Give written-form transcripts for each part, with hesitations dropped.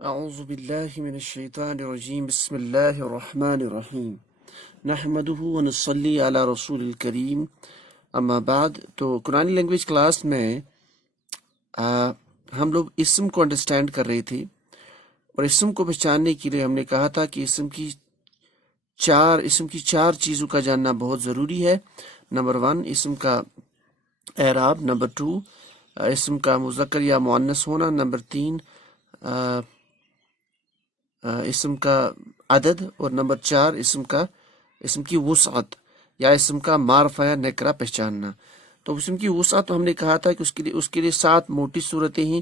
اعوذ باللہ من الشیطان الرجیم بسم اللہ الرحمن الرحیم نحمدہ ونصلی علی رسول الکریم اما بعد۔ تو قرآن لینگویج کلاس میں ہم لوگ اسم کو انڈرسٹینڈ کر رہے تھے، اور اسم کو پہچاننے کے لیے ہم نے کہا تھا کہ اسم کی چار چیزوں کا جاننا بہت ضروری ہے۔ نمبر 1 اسم کا اعراب، نمبر 2 اسم کا مذکر یا مؤنث ہونا، نمبر 3 اسم کا عدد، اور نمبر 4 اسم کی وسعت یا اسم کا معرفہ یا نکرہ پہچاننا۔ تو اسم کی وسعت ہم نے کہا تھا کہ اس کے لیے 7 موٹی صورتیں ہیں،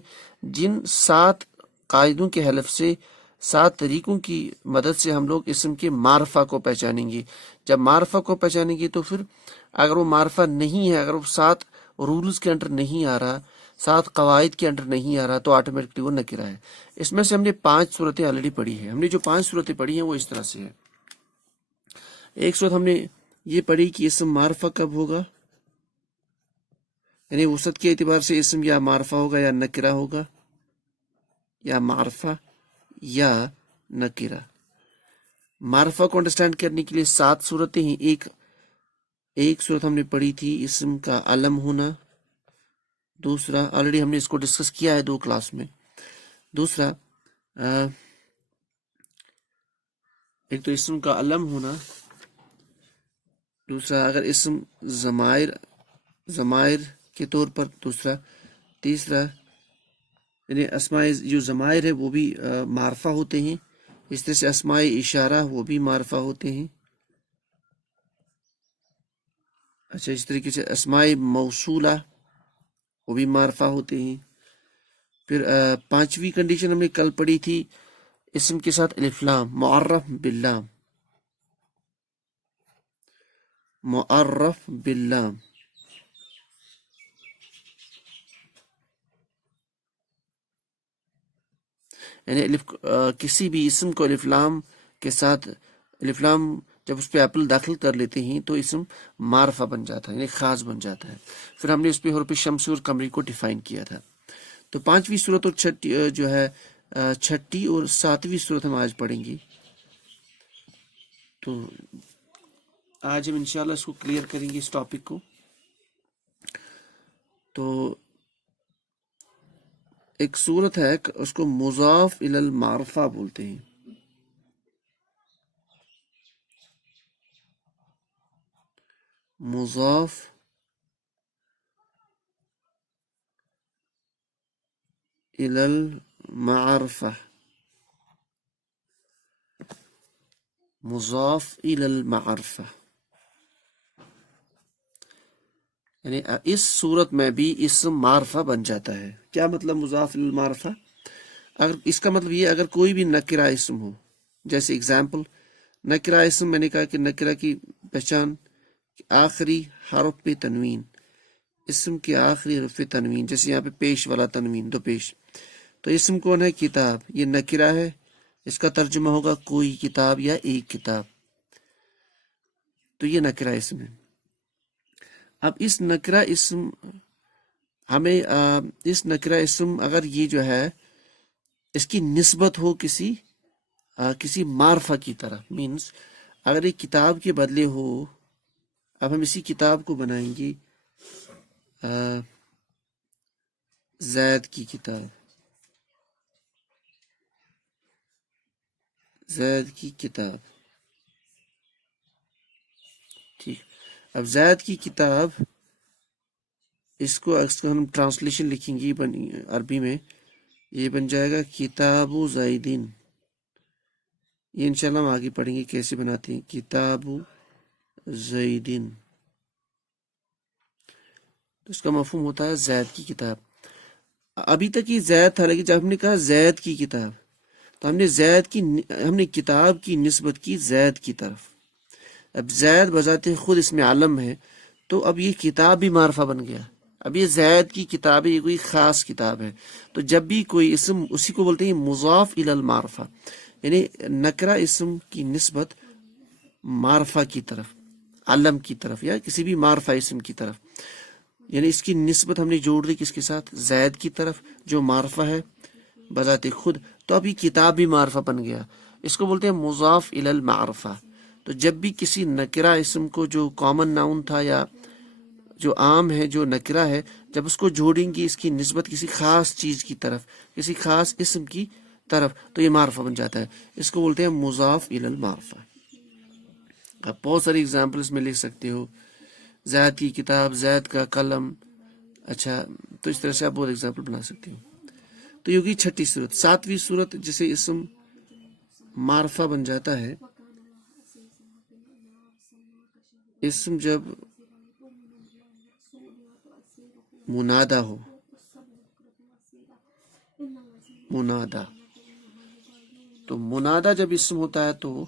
جن 7 قاعدوں کے حلف سے 7 طریقوں کی مدد سے ہم لوگ اسم کے معرفہ کو پہچانیں گے۔ جب معرفہ کو پہچانیں گے تو پھر اگر وہ معرفہ نہیں ہے، اگر وہ 7 رولز کے انڈر نہیں آ رہا، 7 قواعد کے انڈر نہیں آ رہا، تو آٹومیٹکلی وہ نکرہ ہے۔ اس میں سے ہم نے 5 صورتیں آلریڈی پڑھی ہیں۔ ہم نے جو 5 صورتیں پڑھی ہیں وہ اس طرح سے ہے۔ ایک صورت ہم نے یہ پڑھی کہ اسم معرفہ کب ہوگا، یعنی وسعت کے اعتبار سے اسم یا معرفہ ہوگا یا نکرہ ہوگا، یا معرفہ یا نکرہ۔ معرفہ کو انڈرسٹینڈ کرنے کے لیے 7 صورتیں ہیں۔ ایک صورت ہم نے پڑھی تھی اسم کا علم ہونا، دوسرا آلریڈی ہم نے اس کو ڈسکس کیا ہے 2 کلاس میں۔ دوسرا ایک تو اسم کا علم ہونا، دوسرا اگر اسم ضمائر کے طور پر، دوسرا تیسرا یعنی اسماء جو ضمائر ہے وہ بھی معرفہ ہوتے ہیں، اس طرح سے اسماء اشارہ وہ بھی معرفہ ہوتے ہیں۔ اچھا، اس طریقے سے اسماء موصولہ وہ بھی معرفہ ہوتے ہیں۔ پھر 5ویں کنڈیشن ہم نے کل پڑھی تھی اسم کے ساتھ الف لام، معرف باللام، معرف باللام۔ یعنی کسی بھی اسم کو الف لام کے ساتھ، الف لام جب اس پہ ایپل داخل کر لیتے ہیں تو اسم معرفہ بن جاتا ہے، یعنی خاص بن جاتا ہے۔ پھر ہم نے اس پہ حروف شمسی اور قمری کو ڈیفائن کیا تھا۔ تو 5ویں صورت اور چھٹی اور 7ویں صورت ہم آج پڑھیں گے۔ تو آج ہم انشاءاللہ اس کو کلیئر کریں گے، اس ٹاپک کو۔ تو ایک صورت ہے، اس کو مضاف الی المعرفہ بولتے ہیں۔ مضاف الی المعرفہ، مضاف الی المعرفہ، یعنی اس صورت میں بھی اسم معرفہ بن جاتا ہے۔ کیا مطلب مضاف الی المعرفہ؟ اگر اس کا مطلب یہ اگر کوئی بھی نکرہ اسم ہو، جیسے اگزامپل نکرہ اسم، میں نے کہا کہ نکرہ کی پہچان آخری حرف پہ تنوین، اسم کے آخری حرف پہ تنوین، جیسے یہاں پہ پیش والا تنوین، دو پیش۔ تو اسم کون ہے؟ کتاب، یہ نکرہ ہے، اس کا ترجمہ ہوگا کوئی کتاب یا ایک کتاب، تو یہ نکرہ اسم ہے۔ اب اس نکرہ اسم اگر یہ جو ہے اس کی نسبت ہو کسی معرفہ کی طرف، مینس اگر ایک کتاب کے بدلے ہو، اب ہم اسی کتاب کو بنائیں گے زید کی کتاب، زید کی کتاب، ٹھیک۔ اب زید کی کتاب، اس کو ہم ٹرانسلیشن لکھیں گے عربی میں، یہ بن جائے گا کتاب زیدین۔ یہ انشاءاللہ ہم آگے پڑھیں گے کیسے بناتے ہیں، کتاب زیدین۔ تو اس کا مفہوم ہوتا ہے زید کی کتاب۔ ابھی تک یہ زید تھا، لیکن جب ہم نے کہا زید کی کتاب، تو ہم نے کتاب کی نسبت کی زید کی طرف۔ اب زید بذات خود اس میں علم ہے، تو اب یہ کتاب بھی معرفہ بن گیا۔ اب یہ زید کی کتاب ہے، یہ کوئی خاص کتاب ہے۔ تو جب بھی کوئی اسم، اسی کو بولتے ہیں مضاف الی المعرفہ، یعنی نکرہ اسم کی نسبت معرفہ کی طرف، علم کی طرف، یا کسی بھی معرفہ اسم کی طرف، یعنی اس کی نسبت ہم نے جوڑ دی کس کے ساتھ؟ زید کی طرف، جو معرفہ ہے، بذات خود، تو اب یہ کتاب بھی معرفہ بن گیا. اس کو بولتے ہیں مضاف الی المعرفہ. تو جب بھی کسی نکرہ اسم کو جو کامن ناؤن تھا یا جو عام ہے، جو نکرہ ہے، جب اس کو جوڑیں گی اس کی نسبت کسی خاص چیز کی طرف، کسی خاص اسم کی طرف، تو یہ معرفہ بن جاتا ہے. اس کو بولتے ہیں مضاف الی المعرفہ. آپ بہت ساری اگزامپلس میں لکھ سکتے ہو، زید کی کتاب، زید کا قلم. اچھا، تو اس طرح سے آپ بہت اگزامپل بنا سکتے ہو. تو یہ ہوگی چھٹی صورت. ساتویں صورت جسے اسم معرفہ بن جاتا ہے، اسم جب منادہ ہو. منادہ، تو منادہ جب اسم ہوتا ہے تو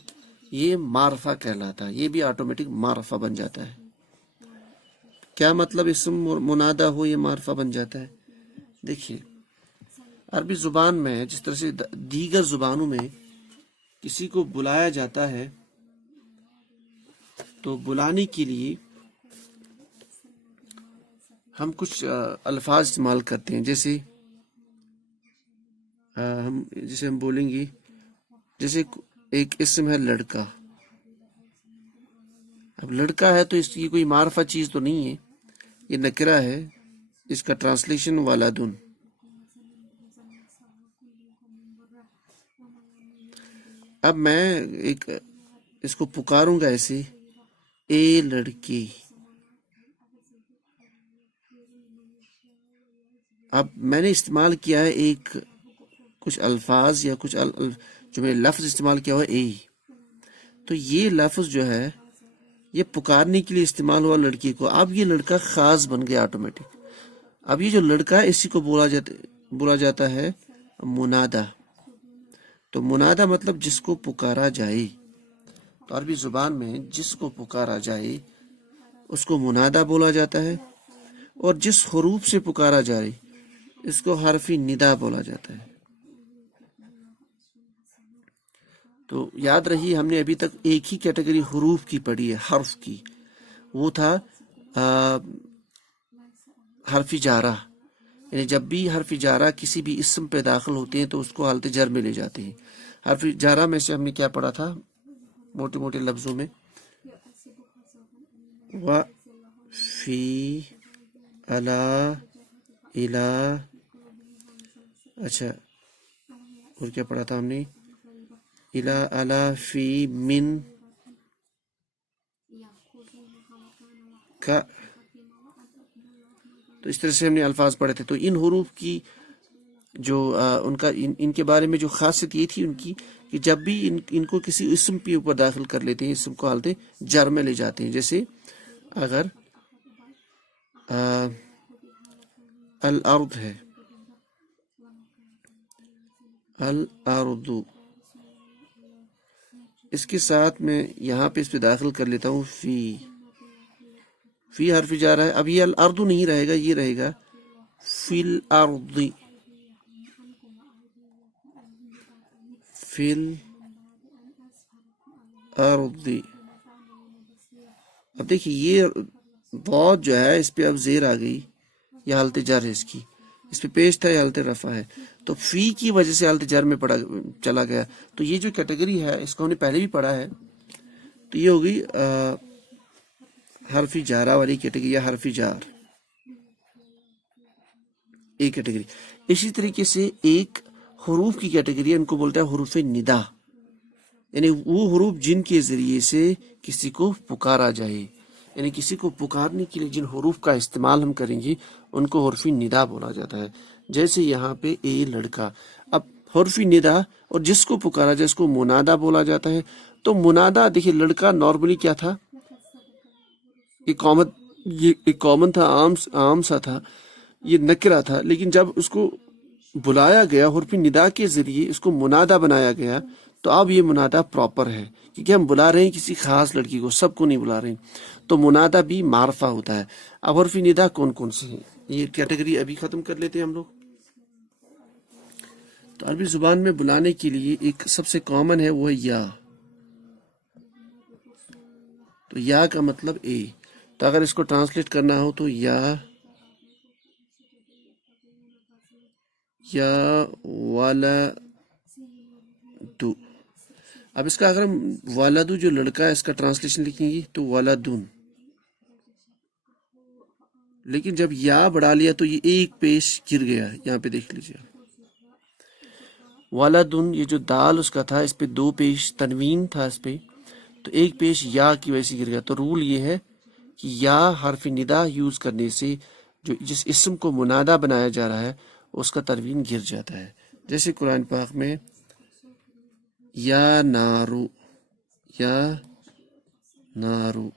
یہ معرفہ کہلاتا ہے، یہ بھی آٹومیٹک معرفہ بن جاتا ہے. کیا مطلب اسم منادہ ہو یہ معرفہ بن جاتا ہے؟ دیکھیے، عربی زبان میں جس طرح سے دیگر زبانوں میں کسی کو بلایا جاتا ہے، تو بلانے کے لیے ہم کچھ الفاظ استعمال کرتے ہیں. جیسے ہم بولیں گے، جیسے ایک اسم ہے لڑکا. اب لڑکا ہے تو اس کی کوئی معرفہ چیز تو نہیں ہے، یہ نکرہ ہے. اس کا ٹرانسلیشن ولدن. اب میں ایک اس کو پکاروں گا ایسے، اے لڑکی. اب میں نے استعمال کیا ہے ایک کچھ الفاظ یا کچھ جو میں لفظ استعمال کیا ہوا اے. تو یہ لفظ جو ہے یہ پکارنے کے لیے استعمال ہوا لڑکی کو. اب یہ لڑکا خاص بن گیا آٹومیٹک. اب یہ جو لڑکا ہے اسی کو بولا جاتا ہے منادہ. تو منادہ مطلب جس کو پکارا جائے. تو عربی زبان میں جس کو پکارا جائے اس کو منادہ بولا جاتا ہے، اور جس حروف سے پکارا جائے اس کو حرف ندا بولا جاتا ہے. تو یاد رہی، ہم نے ابھی تک ایک ہی کیٹیگری حروف کی پڑھی ہے، حرف کی. وہ تھا حرف جارہ. یعنی جب بھی حرف جارہ کسی بھی اسم پہ داخل ہوتے ہیں تو اس کو حالت جر میں لے جاتے ہیں. حرف جارہ میں سے ہم نے کیا پڑھا تھا موٹے موٹے لفظوں میں؟ و، فی، الا، الا. اچھا، اور کیا پڑھا تھا ہم نے؟ الا، الا، فی، من، کا. تو اس طرح سے ہم نے الفاظ پڑھے تھے. تو ان حروف کی جو ان کے بارے میں جو خاصیت یہ تھی ان کی کہ جب بھی ان کو کسی اسم کے اوپر داخل کر لیتے ہیں، اسم کو حالت جر میں لے جاتے ہیں. جیسے اگر الارض ہے، الارض، اس کے ساتھ میں یہاں پہ اس پہ داخل کر لیتا ہوں فی حرف جارہ ہے. اب یہ الارض نہیں رہے گا، یہ رہے گا فی الارض. فی الارض. اب دیکھیے یہ ضاد جو ہے اس پہ اب زیر آ گئی، یہ حالت جر ہے. اس پہ پیش تھا، یہ حالت رفع ہے. تو فی کی وجہ سے حالت جر میں چلا گیا. تو یہ جو کیٹیگری ہے اس کو ہم نے پہلے بھی پڑھا ہے. تو یہ ہوگی حرف جارہ والی کیٹیگری یا حرف جار، ایک کیٹیگری. اسی طریقے سے ایک حروف کی کیٹیگری، ان کو بولتا ہے حروف ندا. یعنی وہ حروف جن کے ذریعے سے کسی کو پکارا جائے، یعنی کسی کو پکارنے کے لیے جن حروف کا استعمال ہم کریں گے ان کو حرف ندا بولا جاتا ہے. جیسے یہاں پہ اے لڑکا. اب حرف ندا اور جس کو پکارا جائے اس کو منادہ بولا جاتا ہے. تو منادہ دیکھیے، لڑکا نارملی کیا تھا، ایک کامن تھا، عام سا تھا، یہ نکرہ تھا. لیکن جب اس کو بلایا گیا حرف ندا کے ذریعے، اس کو منادہ بنایا گیا، تو اب یہ منادہ پراپر ہے، کیونکہ ہم بلا رہے ہیں کسی خاص لڑکی کو، سب کو نہیں بلا رہے ہیں. تو منادہ بھی معرفہ ہوتا ہے. اب حرف ندا کون کون سے ہیں یہ کیٹیگری ابھی ختم کر لیتے ہیں ہم لوگ. تو عربی زبان میں بلانے کے لیے ایک سب سے کامن ہے، وہ ہے یا. تو یا کا مطلب اے. تو اگر اس کو ٹرانسلیٹ کرنا ہو تو یا یا ولدو. اب اس کا اگر ہم ولدو جو لڑکا ہے اس کا ٹرانسلیشن لکھیں گے تو ولدون، لیکن جب یا بڑھا لیا تو یہ ایک پیش گر گیا. یہاں پہ دیکھ لیجیے ولدن، یہ جو دال اس کا تھا اس پہ دو پیش تنوین تھا اس پہ، تو ایک پیش یا کی وجہ سے گر گیا. تو رول یہ ہے کہ یا حرف ندا یوز کرنے سے جو جس اسم کو منادہ بنایا جا رہا ہے اس کا تنوین گر جاتا ہے. جیسے قرآن پاک میں یا نارو، یا نارو،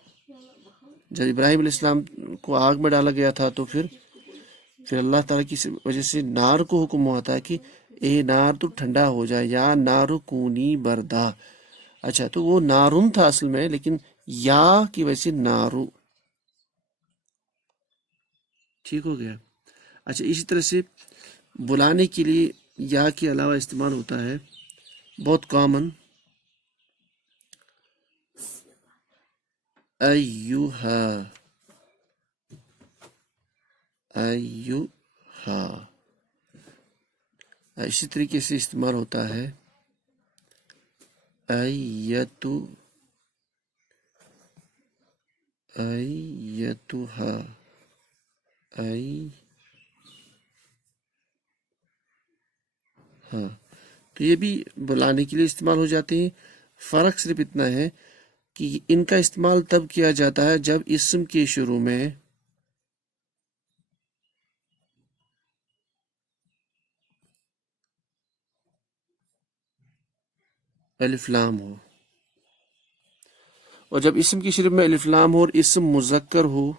جب ابراہیم علیہ السلام کو آگ میں ڈالا گیا تھا تو پھر اللہ تعالیٰ کی وجہ سے نار کو حکم ہوا تھا کہ اے نار تو ٹھنڈا ہو جائے، یا نارو کونی بردا. اچھا تو وہ نارون تھا اصل میں، لیکن یا کی وجہ سے نارو ٹھیک ہو گیا. اچھا اسی طرح سے بلانے کے لیے یا کے علاوہ استعمال ہوتا ہے بہت کامن ایوہا، ایوہا. اسی طریقے سے استعمال ہوتا ہے ایتو، ایتوہا، ہاں. تو یہ بھی بلانے کے لیے استعمال ہو جاتے ہیں. فرق صرف اتنا ہے کہ ان کا استعمال تب کیا جاتا ہے جب اسم کے شروع میں الف لام ہو، اور جب اسم کی شروع میں الف لام ہو اور اسم مذکر ہو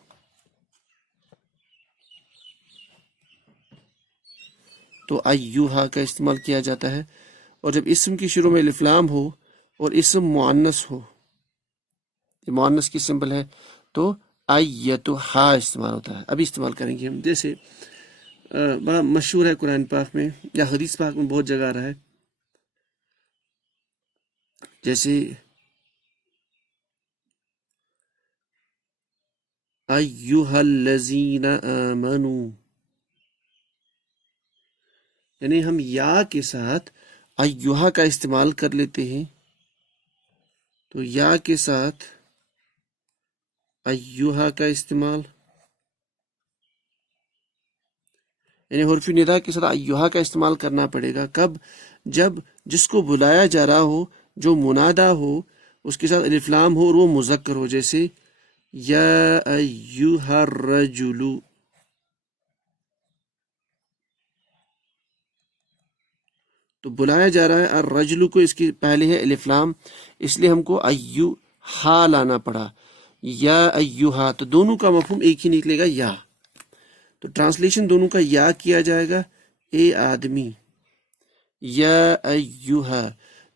تو ایوہا کا استعمال کیا جاتا ہے، اور جب اسم کی شروع میں الف لام ہو اور اسم مؤنث ہو، یہ مؤنث کی سمبل ہے، تو ایتوہا استعمال ہوتا ہے. ابھی استعمال کریں گے ہم. جیسے بڑا مشہور ہے قرآن پاک میں یا حدیث پاک میں بہت جگہ آ رہا ہے، جیسے ایوہا الذین آمنوا، یعنی ہم یا کے ساتھ ایوہا کا استعمال کر لیتے ہیں. تو یا کے ساتھ ایوہا کا استعمال، یعنی حرف ندا کے ساتھ ایوہا کا استعمال کرنا پڑے گا. کب؟ جب جس کو بلایا جا رہا ہو، جو منادہ ہو، اس کے ساتھ الف لام ہو اور وہ مذکر ہو. جیسے یا ایوہا الرجل، تو بلایا جا رہا ہے الرجل کو، اس کی پہلے ہے الف لام، اس لیے ہم کو ایوہا لانا پڑا. یا ایوہا، تو دونوں کا مفہوم ایک ہی نکلے گا یا. تو ٹرانسلیشن دونوں کا یا کیا جائے گا، اے آدمی، یا ایوہا.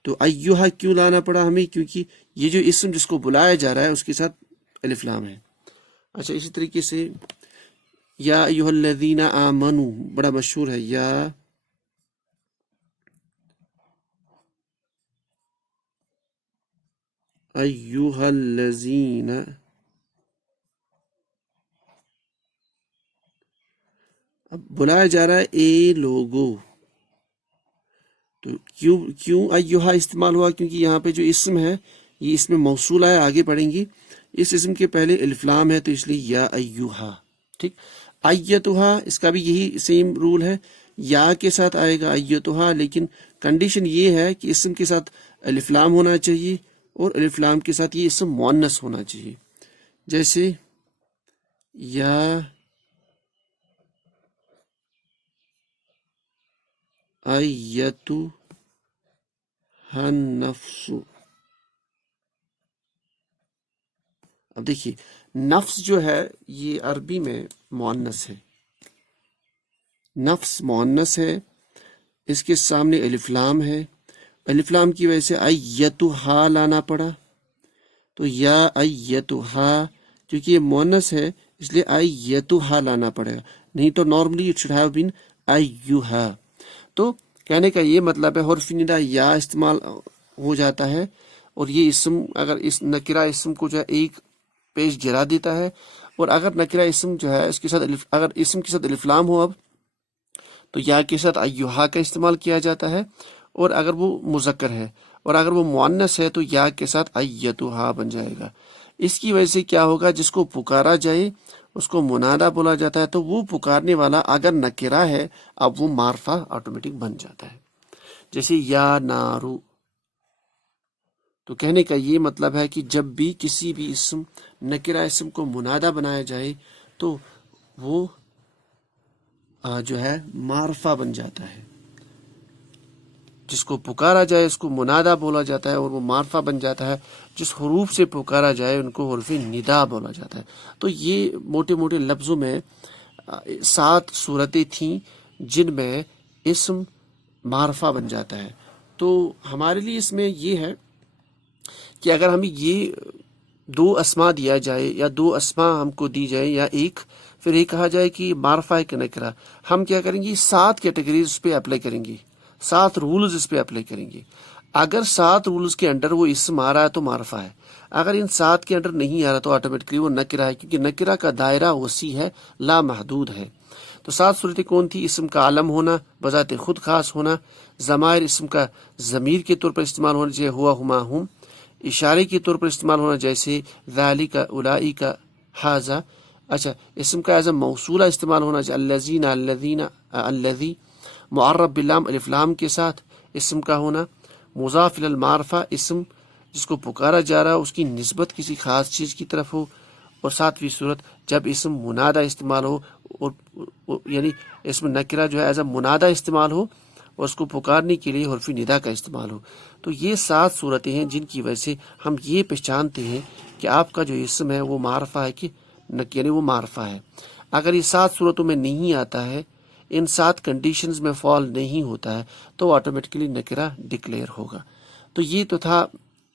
تو ایوہا کیوں لانا پڑا ہمیں؟ کیونکہ یہ جو اسم جس کو بلایا جا رہا ہے اس کے ساتھ الف لام ہے. اچھا اسی طریقے سے یا ایوہا الذین آمنوا بڑا مشہور ہے، یا ایوہا الذین، اب بلایا جا رہا ہے اے لوگو. تو کیوں ایوہا استعمال ہوا؟ کیونکہ یہاں پہ جو اسم ہے یہ اسم موصول ہے، آگے پڑھیں گے. اس اسم کے پہلے الف لام ہے تو اس لیے یا ایوہا. ٹھیک. ایتوہا، اس کا بھی یہی سیم رول ہے، یا کے ساتھ آئے گا ایتوہا، لیکن کنڈیشن یہ ہے کہ اسم کے ساتھ الف لام ہونا چاہیے اور الف لام کے ساتھ یہ اسم مؤنث ہونا چاہیے. جیسے یا ایتوہا النفس. اب دیکھیے نفس جو ہے یہ عربی میں مؤنث ہے، نفس مؤنث ہے، اس کے سامنے الف لام ہے، الف لام کی وجہ سے ایتوہا لانا پڑا. تو یا ایتوہا، کیونکہ یہ مؤنث ہے اس لیے ایتوہا لانا پڑے گا، نہیں تو normally it should have been ایوہا. تو کہنے کا یہ مطلب ہے حرف ندا یا استعمال ہو جاتا ہے، اور یہ اسم اگر اس نکرہ اسم کو جو ہے ایک پیش گرا دیتا ہے، اور اگر نکرہ اسم جو ہے اس کے ساتھ اگر اسم کے ساتھ الف لام ہو اب تو یا کے ساتھ ایہا کا استعمال کیا جاتا ہے، اور اگر وہ مذکر ہے، اور اگر وہ مؤنث ہے تو یا کے ساتھ ایتھا بن جائے گا۔ اس کی وجہ سے کیا ہوگا، جس کو پکارا جائے اس کو منادا بولا جاتا ہے، تو وہ پکارنے والا اگر نکرہ ہے اب وہ معرفہ آٹومیٹک بن جاتا ہے۔ جیسے یا نارو، تو کہنے کا یہ مطلب ہے کہ جب بھی کسی بھی اسم نکرہ اسم کو منادا بنایا جائے تو وہ جو ہے معرفہ بن جاتا ہے۔ جس کو پکارا جائے اس کو منادا بولا جاتا ہے اور وہ معرفہ بن جاتا ہے۔ جس حروف سے پکارا جائے ان کو حروف ندا بولا جاتا ہے۔ تو یہ موٹے موٹے لفظوں میں 7 صورتیں تھیں جن میں اسم معرفہ بن جاتا ہے۔ تو ہمارے لیے اس میں یہ ہے کہ اگر ہمیں یہ 2 اسما دیا جائے یا 2 اسما ہم کو دی جائے یا ایک، پھر یہ کہا جائے کہ معرفہ ایک نکرہ، ہم کیا کریں گے، 7 کیٹیگریز اس پہ اپلائی کریں گے، 7 رولز اس پہ اپلائی کریں گے۔ اگر 7 رولز کے انڈر وہ اسم آ رہا ہے تو معرفہ ہے، اگر ان 7 کے انڈر نہیں آ رہا تو آٹومیٹکلی وہ نکرہ ہے، کیونکہ نکرہ کا دائرہ وسیع ہے، لا محدود ہے۔ تو 7 صورتیں کون تھی؟ اسم کا علم ہونا، بذات خود خاص ہونا، ضمائر اسم کا ضمیر کے طور پر استعمال ہونا، جیسے ہوا ہما ہم، اشارے کے طور پر استعمال ہونا، جیسے ذالک اولئک ھذا۔ اچھا، اسم کا ایز اے موصولہ استعمال ہونا، جیسے الذین الذین الذی، معرب باللام الف لام کے ساتھ اسم کا ہونا، مضاف الی المعرفہ، اسم جس کو پکارا جا رہا ہے اس کی نسبت کسی خاص چیز کی طرف ہو، اور 7ویں صورت جب اسم منادہ استعمال ہو، اور یعنی اسم نکرہ جو ہے ایز اے منادہ استعمال ہو اور اس کو پکارنے کے لیے حرف ندا کا استعمال ہو۔ تو یہ 7 صورتیں ہیں جن کی وجہ سے ہم یہ پہچانتے ہیں کہ آپ کا جو اسم ہے وہ معرفہ ہے کہ یعنی وہ معرفہ ہے۔ اگر یہ 7 صورتوں میں نہیں آتا ہے، ان 7 کنڈیشنز میں فال نہیں ہوتا ہے، تو آٹومیٹکلی نکرہ ڈکلیئر ہوگا۔ تو یہ تو تھا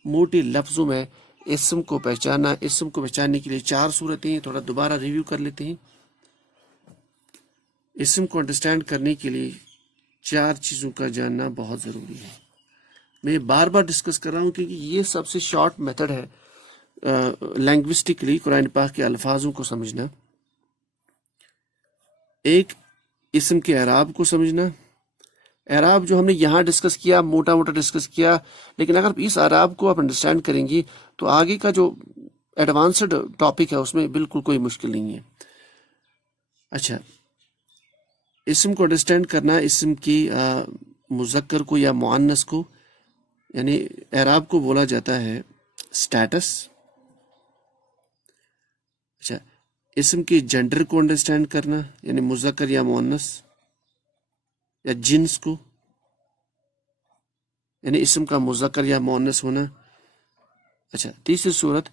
موٹے لفظوں میں اسم کو پہچانا۔ اسم کو پہچاننے کے لیے 4 صورتیں ہیں، تھوڑا دوبارہ ریویو کر لیتے ہیں۔ اسم کو انڈرسٹینڈ کرنے کے لیے 4 چیزوں کا جاننا بہت ضروری ہے۔ میں بار بار ڈسکس کر رہا ہوں کیونکہ یہ سب سے شارٹ میتھڈ ہے لینگوسٹکلی قرآن پاک کے الفاظوں کو سمجھنا۔ ایک، اسم کے اعراب کو سمجھنا۔ اعراب جو ہم نے یہاں ڈسکس کیا، موٹا موٹا ڈسکس کیا، لیکن اگر اس اعراب کو آپ انڈرسٹینڈ کریں گے تو آگے کا جو ایڈوانسڈ ٹاپک ہے اس میں بالکل کوئی مشکل نہیں ہے۔ اچھا، اسم کو انڈرسٹینڈ کرنا، اسم کی مذکر کو یا مؤنث کو، یعنی اعراب کو بولا جاتا ہے سٹیٹس۔ اچھا، اسم کے جنڈر کو انڈرسٹینڈ کرنا، یعنی مذکر یا مؤنث یا جنس کو، یعنی اسم کا مذکر یا مؤنث ہونا۔ اچھا، تیسری صورت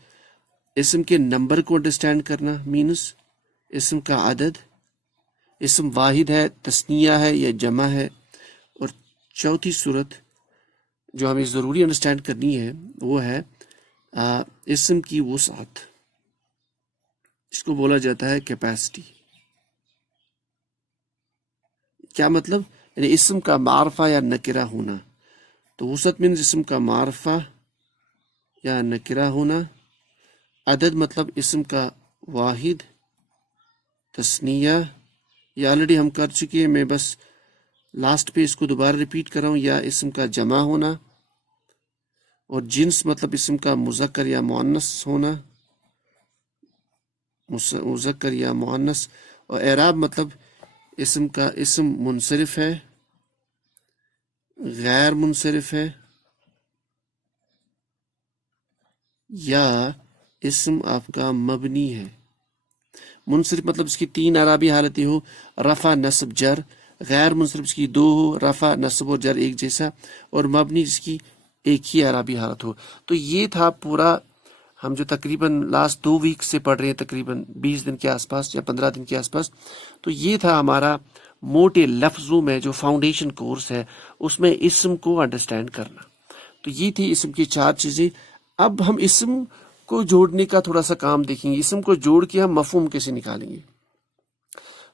اسم کے نمبر کو انڈرسٹینڈ کرنا، مینس اسم کا عدد، اسم واحد ہے، تثنیہ ہے یا جمع ہے۔ اور چوتھی صورت جو ہمیں ضروری انڈرسٹینڈ کرنی ہے وہ ہے اسم کی وسعت، اس کو بولا جاتا ہے کیپیسٹی۔ کیا مطلب؟ یعنی اسم کا معرفہ یا نکرہ ہونا۔ تو وسعت مینس اسم کا معرفہ یا نکرہ ہونا، عدد مطلب اسم کا واحد، تثنیہ یہ آلریڈی ہم کر چکے ہیں، میں بس لاسٹ پہ اس کو دوبارہ ریپیٹ کر رہا ہوں، یا اسم کا جمع ہونا، اور جنس مطلب اسم کا مذکر یا مؤنث ہونا، مذکر یا مؤنث، اور اعراب مطلب اسم کا اسم منصرف ہے، غیر منصرف ہے، یا اسم آپ کا مبنی ہے۔ منصرف مطلب اس کی 3 اعرابی حالتیں ہو، رفع نصب جر، غیر منصرف اس کی 2 ہو، رفع نصب اور جر ایک جیسا، اور مبنی جس کی ایک ہی اعرابی حالت ہو۔ تو یہ تھا پورا ہم جو تقریباً لاسٹ 2 ویک سے پڑھ رہے ہیں، تقریباً 20 دن کے آس پاس یا 15 دن کے آس پاس۔ تو یہ تھا ہمارا موٹے لفظوں میں جو فاؤنڈیشن کورس ہے اس میں اسم کو انڈرسٹینڈ کرنا۔ تو یہ تھی اسم کی 4 چیزیں۔ اب ہم اسم کو جوڑنے کا تھوڑا سا کام دیکھیں گے، اسم کو جوڑ کے ہم مفہوم کیسے نکالیں گے۔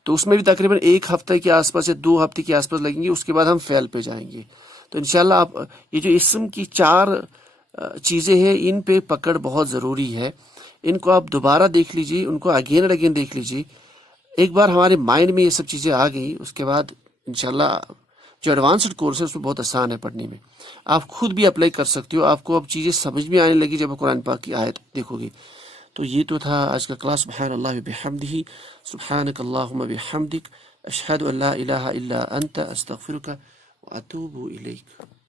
تو اس میں بھی تقریباً 1 ہفتہ کے آس پاس یا 2 ہفتے کے آس پاس لگیں گے، اس کے بعد ہم فعل پہ جائیں گے۔ تو انشاءاللہ آپ یہ جو اسم کی 4 چیزیں ہیں ان پہ پکڑ بہت ضروری ہے، ان کو آپ دوبارہ دیکھ لیجیے، ان کو اگین اینڈ اگین دیکھ لیجیے۔ ایک بار ہمارے مائنڈ میں یہ سب چیزیں آ گئی، اس کے بعد انشاءاللہ جو ایڈوانسڈ کورس ہے اس میں بہت آسان ہے پڑھنے میں، آپ خود بھی اپلائی کر سکتے ہو، آپ کو اب چیزیں سمجھ میں آنے لگی جب آپ قرآن پاک کی آیت دیکھو گے۔ تو یہ تو تھا آج کا کلاس۔ سبحان اللہ بحمدہ، سبحانک اللہم بحمدک، اشہد ان لا الہ الا انت، استغفرک واتوب الیک۔